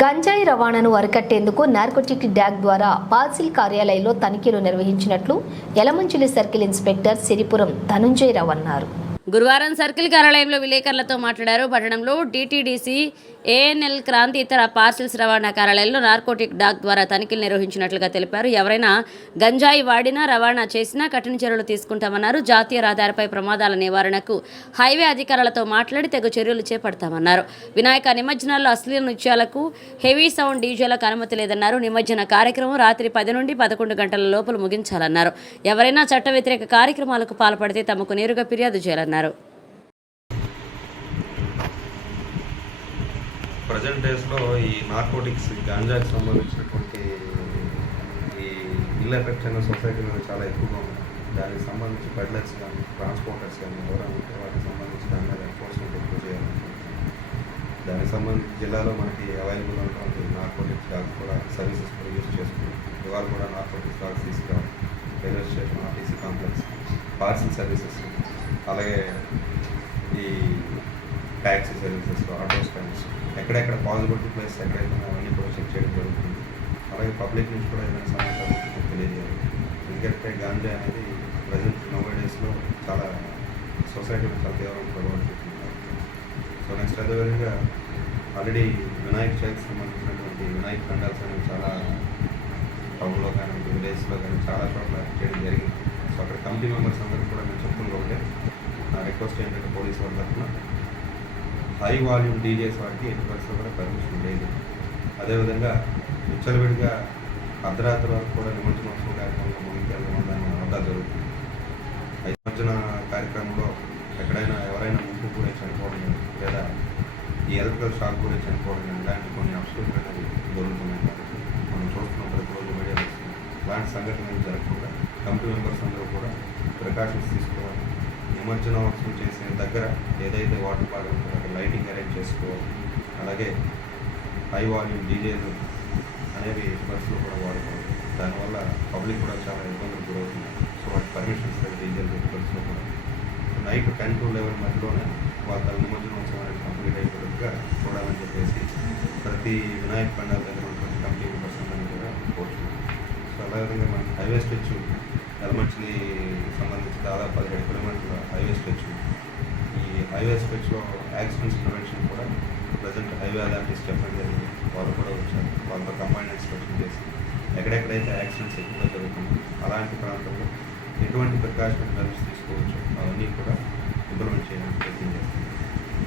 గంజాయి రవాణాను అరికట్టేందుకు నార్కోటిక్ డ్యాగ్ ద్వారా పార్సిల్ కార్యాలయంలో తనిఖీలు నిర్వహించినట్లు యలమంచిలి సర్కిల్ ఇన్స్పెక్టర్ సిరిపురం ధనుంజయరావు అన్నారు. గురువారం సర్కిల్ కార్యాలయంలో విలేకరులతో మాట్లాడారు. పట్టణంలో డిటిడిసి ఏఎన్ఎల్ క్రాంతి ఇతర పార్సిల్స్ రవాణా కార్యాలయంలో నార్కోటిక్ డాక్ ద్వారా తనిఖీలు నిర్వహించినట్లుగా తెలిపారు. ఎవరైనా గంజాయి వాడినా రవాణా చేసినా కఠిన చర్యలు తీసుకుంటామన్నారు. జాతీయ రహదారిపై ప్రమాదాల నివారణకు హైవే అధికారులతో మాట్లాడి తగు చర్యలు చేపడతామన్నారు. వినాయక నిమజ్జనాల్లో అశ్లీల నృత్యాలకు హెవీ సౌండ్ డీజేలకు అనుమతి లేదన్నారు. నిమజ్జన కార్యక్రమం రాత్రి పది నుండి పదకొండు గంటల లోపల ముగించాలన్నారు. ఎవరైనా చట్ట వ్యతిరేక కార్యక్రమాలకు పాల్పడితే తమకు నేరుగా ఫిర్యాదు చేయాలన్నారు. ప్రజెంట్ డేస్లో ఈ నార్కోటిక్స్ గాంజాకి సంబంధించినటువంటి ఈ ఇల్ ఎఫెక్ట్ అనే సొసైటీ మీద చాలా ఎక్కువగా ఉంది. దానికి సంబంధించి పెడ్లర్స్ కానీ ట్రాన్స్పోర్టర్స్ కానీ ఎవరైనా ఉంటే వాటికి సంబంధించి దాని మీద ఎన్ఫోర్స్మెంట్ ఎక్కువ చేయాలనుకుంటున్నాం దానికి సంబంధించి జిల్లాలో మనకి అవైలబుల్ ఉన్నటువంటి నార్కోటిక్స్ డాగ్స్ కూడా సర్వీసెస్ కూడా యూజ్ చేసుకున్నాం. ఇవాళ కూడా నార్కోటిక్స్ డాగ్స్ తీసుకురావడం. Railway station RTC complex parcel services అలాగే ఈ ట్యాక్సీ సర్వీసెస్ ఆటో స్టాండ్స్ ఎక్కడెక్కడ పాజిబిలిటీ ప్లేస్ ఎక్కడైతే అవన్నీ కూడా చెక్ చేయడం జరుగుతుంది. అలాగే పబ్లిక్ నుంచి కూడా ఏమైనా సమాచారం తెలియజేయాలి. ఎందుకంటే గాంజా అనేది ప్రజెంట్ నో డేస్లో చాలా సొసైటీలో చాలా తీవ్రంగా ప్రభావం చూపుతుంది సో నెక్స్ట్ అదేవిధంగా ఆల్రెడీ వినాయక చవితికి సంబంధించినటువంటి వినాయక పండాల్స్ అనేవి చాలా టౌన్లో కానీ విలేజ్లో కానీ చాలా చోట్ల చేయడం జరిగింది. సో అక్కడ కమిటీ మెంబర్స్ అందరూ కూడా మేము చెప్తుంది ఒకటే నా రిక్వెస్ట్ ఏంటంటే పోలీసు వాళ్ళ తరఫున హై వాల్యూమ్ డీజేస్ వాటికి ఎట్టి పరిస్థితుల్లో కూడా పర్మిషన్ లేదు. అదేవిధంగా విచ్చలవిడిగా అర్ధరాత్రి వరకు కూడా నిమజ్జన నిమజ్జనోత్సవ కార్యక్రమంలో ముగింకెళ్ళడం దాని వద్ద జరుగుతుంది. ఈ నిమజ్జన కార్యక్రమంలో ఎక్కడైనా ఎవరైనా ముందు కూడా చనిపోవడం లేదా. ఈ ఎలక్ట్రికల్ షాక్ కూడా చనిపోవడం ఇలాంటి కొన్ని అంశాలు అనేది దొరుకుతున్నాయి కాబట్టి మనం చూస్తున్నాం ప్రతిరోజు మీడియా వస్తుంది. ఇలాంటి సంఘటనలు జరగకుండా కమిటీ మెంబర్స్ అందరూ కూడా ప్రికాషన్స్ తీసుకోవాలి. నిమజ్జనోత్సవం చేసే దగ్గర ఏదైతే వాటర్ బాగా లైట్ చేసుకోవాలి అలాగే హై వాల్యూమ్ డీజేలు అనేవి బస్సులు కూడా వాడుకోవాలి దానివల్ల పబ్లిక్ కూడా చాలా ఇబ్బందులు గురవుతుంది సో వాటి పర్మిషన్స్ డీజేలు బస్సులో కూడా. నైట్ టెన్ టు లెవెన్ మధ్యలోనే వాళ్ళ మధ్యలో అనేది కంప్లీట్ అయిపోయినట్టుగా చూడాలని చెప్పేసి ప్రతి వినాయక పండుగ దగ్గర ఉన్నటువంటి కమిటీ మెంబర్స్ అందరినీ కూడా కోరుతున్నాం సో అలాగే మనకి హైవే స్టెచ్ ఎలమంచిని సంబంధించి దాదాపు పదిహేడు కిలోమీటర్ల హైవే స్టెచ్ హైవే స్టెచ్లో యాక్సిడెంట్స్ ప్రివెన్షన్ కూడా ప్రజెంట్ హైవే అథారిటీస్ చెప్పడం జరిగింది. వాళ్ళు కూడా వచ్చారు. వాళ్ళతో కంబైన్ ఇన్స్పెక్షన్ చేసి ఎక్కడెక్కడైతే యాక్సిడెంట్స్ ఎక్కువగా జరుగుతుంది అలాంటి ప్రాంతంలో ఎటువంటి ప్రికాషన్ మెజర్స్ తీసుకోవచ్చు అవన్నీ కూడా ఇంప్లిమెంట్ చేయడానికి ప్రయత్నం చేస్తుంది